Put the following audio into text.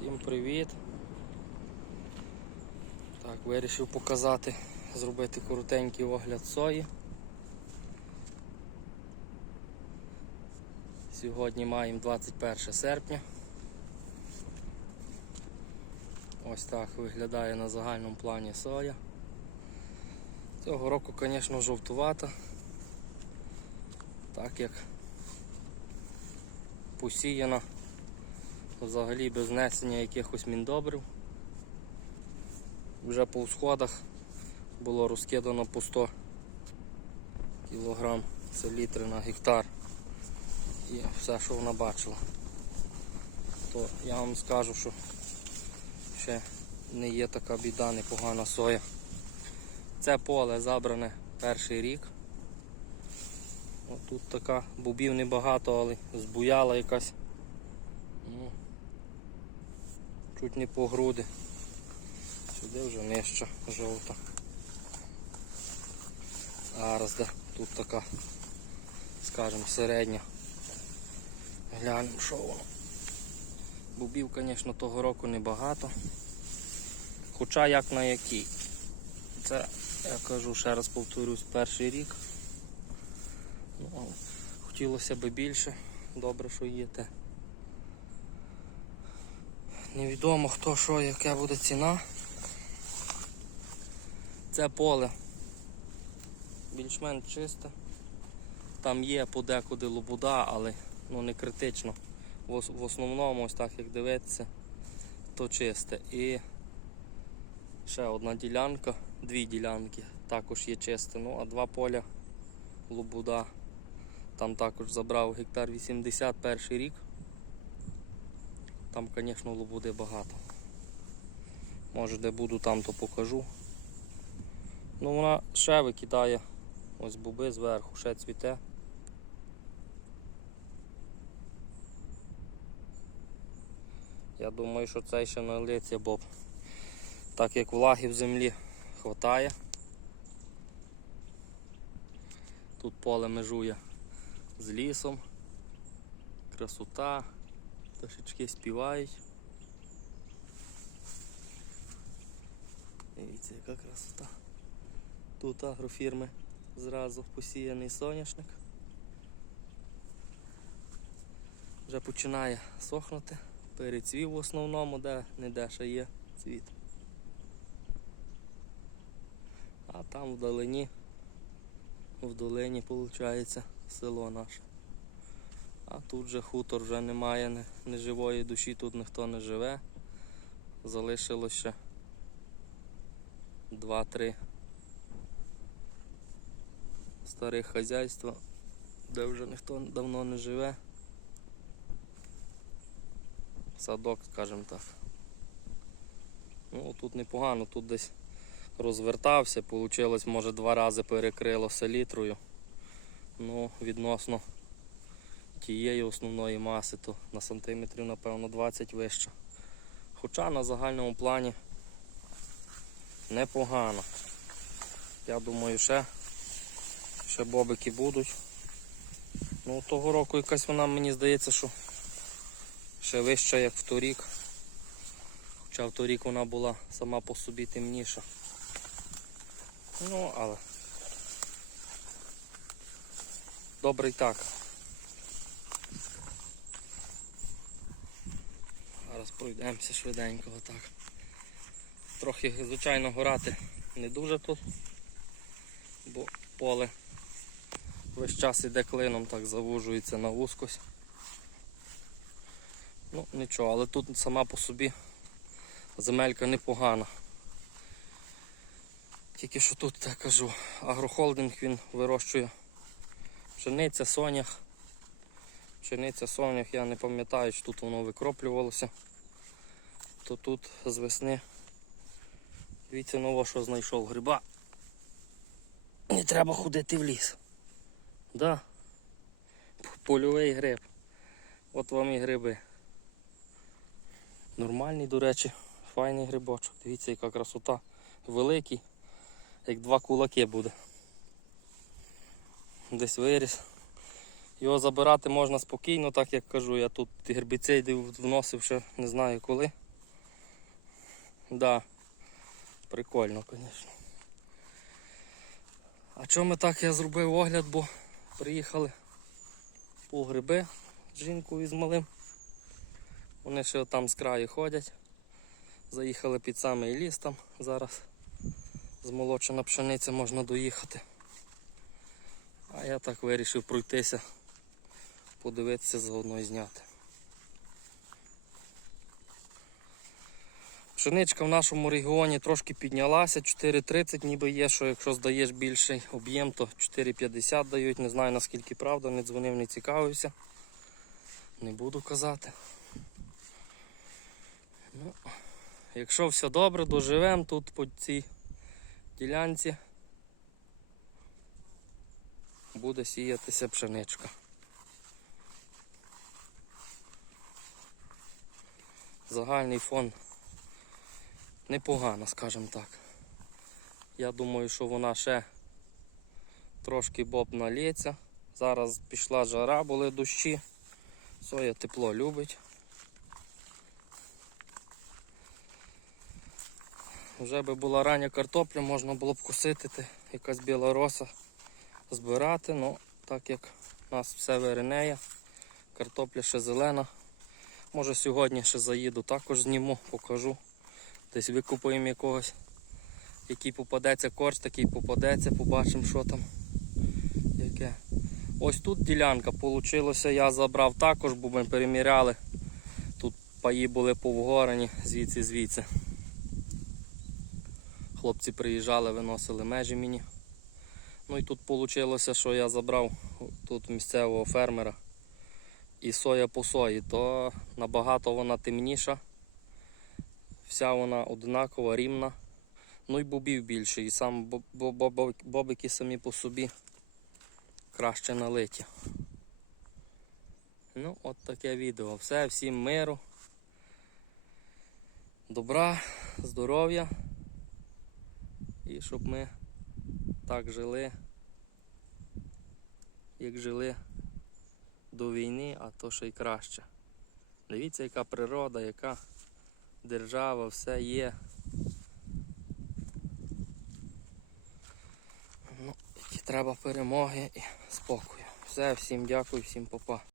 Всім привіт! Так, вирішив показати, зробити коротенький огляд сої. Сьогодні маємо 21 серпня. Ось так виглядає на загальному плані соя. Цього року, звісно, жовтувата, так як посіяна взагалі без внесення якихось міндобрив. Вже по сходах було розкидано по 100 кг селітри на гектар. І все, що вона бачила. То я вам скажу, що ще не є така біда, непогана соя. Це поле забране перший рік. Тут така бубів небагато, але збуяла якась. Ну, чуть не по груди. Сюди вже нижча жовта. Зараз де тут така, скажімо, середня. Глянемо, що воно. Бубів, звісно, того року небагато. Хоча як на який. Це, я кажу, ще раз повторюсь, перший рік. Ну, хотілося б більше. Добре, що є те. Невідомо хто що, яка буде ціна. Це поле більш-менш чисте. Там є подекуди лобуда, але ну, не критично. В, основному, ось так як дивитися, то чисте. І ще одна ділянка, дві ділянки також є чисте. Ну, а два поля лобуда. Там також забрав гектар 80 перший рік. Там, звісно, лобуди багато. Може де буду там, то покажу. Ну вона ще викидає ось буби зверху, ще цвіте. Я думаю, що цей ще налиться, бо так як влаги в землі хватає. Тут поле межує з лісом. Красота. Пташечки співають. Дивіться, яка красота. Тут агрофірми зразу посіяний соняшник. Вже починає сохнути. Перецвів в основному, де не де ще є цвіт. А там вдалині, в долині виходить село наше. А тут же хутор вже немає не, не душі, тут ніхто не живе. Залишилось ще два-три старих хазяйства, де вже ніхто давно не живе. Садок, скажімо так. Ну, тут непогано, тут десь розвертався, получилось, може два рази перекрило селітрою. Ну, відносно тієї основної маси, то на сантиметрів, напевно, 20 вище. Хоча на загальному плані непогано. Я думаю, ще, ще бобики будуть. Ну, того року якась вона мені здається, що ще вища, як в торік. Хоча в торік вона була сама по собі темніша. Ну, але добре так. Зараз пройдемося швиденько отак. Трохи, звичайно, горати не дуже тут, бо поле весь час іде клином, так завужується на вузкость. Ну, нічого, але тут сама по собі земелька непогана. Тільки що тут я кажу, агрохолдинг він вирощує пшениця, сонях. Пшениця, сонях, я не пам'ятаю, чи тут воно викроплювалося. То тут з весни. Дивіться ново, що знайшов гриба. Не треба ходити в ліс. Да. Польовий гриб. От вам і гриби. Нормальний, до речі, файний грибочок. Дивіться, яка красота. Великий, як два кулаки буде. Десь виріс. Його забирати можна спокійно, так як кажу, я тут гербіцидів вносив ще не знаю коли. Да. Прикольно, звісно. А чому так я зробив огляд, бо приїхали по гриби з жінкою і з малим. Вони ще там з краю ходять. Заїхали під самий ліс там зараз. Змолочена пшениця можна доїхати. А я так вирішив пройтися, подивитися заодно і зняти. Пшеничка в нашому регіоні трошки піднялася, 4,30 ніби є, що якщо здаєш більший об'єм, то 4,50 дають. Не знаю наскільки правда, не дзвонив, не цікавився. Не буду казати. Ну, якщо все добре, доживемо тут по цій ділянці. Буде сіятися пшеничка. Загальний фон непогано, скажімо так. Я думаю, що вона ще трошки боб налється. Зараз пішла жара, були дощі. Соя тепло любить. Вже би була рання картопля, можна було б косити, якась біла роса збирати, ну так як у нас все виренеє, картопля ще зелена. Може сьогодні ще заїду, також зніму, покажу. Десь викупуємо якогось, який попадеться корч, такий попадеться, побачимо, що там. Яке. Ось тут ділянка вийшло, я забрав також, бо ми переміряли. Тут паї були повгорені, звідси звідси. Хлопці приїжджали, виносили межі мені. Ну і тут вийшло, що я забрав тут місцевого фермера і соя по сої, то набагато вона темніша. Вся вона однакова, рівна. Ну і бобів більше. І сам боб- боб- боб- бобики самі по собі краще налиті. Ну, от таке відео. Все, всім миру. Добра, здоров'я. І щоб ми так жили, як жили до війни, а то ще й краще. Дивіться, яка природа, яка держава, все є. Ну, треба перемоги і спокою. Все, всім дякую, всім па-па.